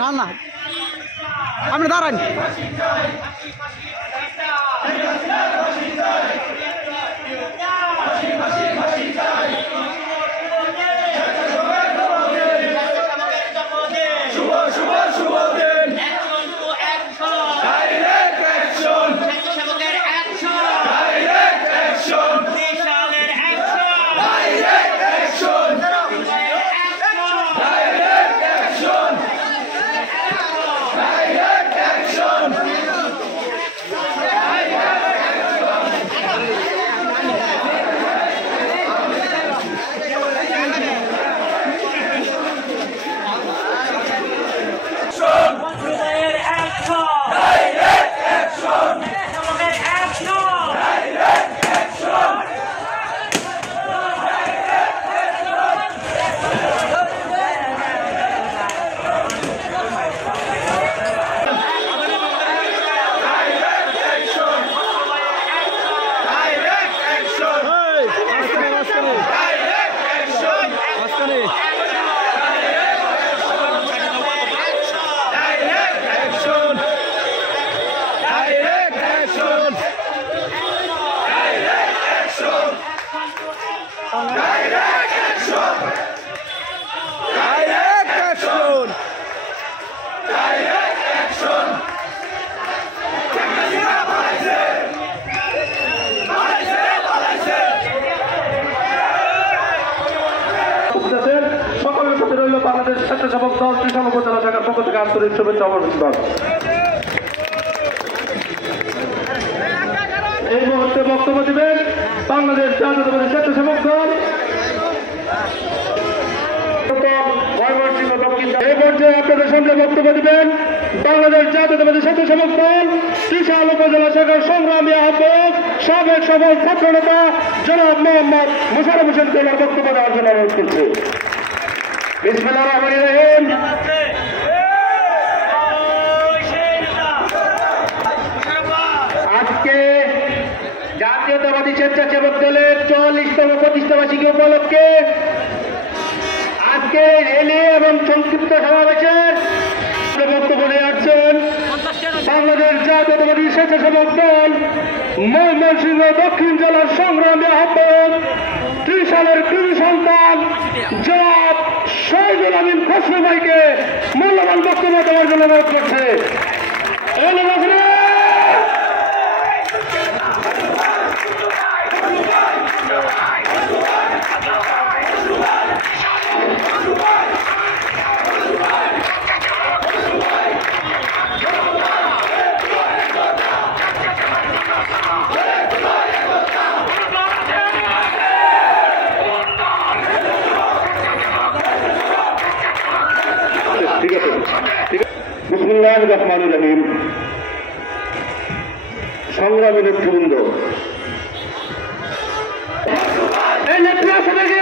না না আপনি দাঁড়ান সকলের প্রতি রইল বাংলাদেশ স্বেচ্ছাসেবক দল ত্রিশাল উপজেলা শাখার পক্ষ থেকে আন্তরিক শুভেচ্ছা অভিনন্দন। এই মুহূর্তে বক্তব্য দিবেন বাংলাদেশ জাতীয়তাবাদী স্বেচ্ছাসেবক দল এই পর্যায়ে আপনাদের সামনে বক্তব্য দিবেন বাংলাদেশ জাতীয়তাবাদী স্বেচ্ছাসেবক দল ত্রিশাল উপজেলা শাখার সংগ্রামী আহ্বায়ক সাবেক সফল ছাত্র নেতা জনাব মোহাম্মদ মোশাররফ হোসেন কেলার বক্তব্য দেওয়ার জন্য অনুরোধ করছি। বিসমিল্লাহির রহমানির রহিম। আজকে জাতীয়তাবাদী স্বেচ্ছাসেবক দলের 44তম প্রতিষ্ঠাবার্ষিকী উপলক্ষে আজকে রেলি এবং সংক্ষিপ্ত সমাবেশের বক্তব্য নিয়ে আসছেন বাংলাদেশ জাতীয়তাবাদী স্বেচ্ছাসেবক দল ময়মনসিংহ দক্ষিণ জেলার সংগ্রামী আহ্বায়ক ত্রিশালের কৃষি সন্তান জনাব শহীদুল আমিন খসরু ভাইকে মূল্যবান বক্তব্য দেওয়ার জন্য অনুরোধ করছে। বিসমিল্লাহির রহমানির রহিম। সংগ্রামী নেতৃবৃন্দ, এই নেত্রী আছে নাকি?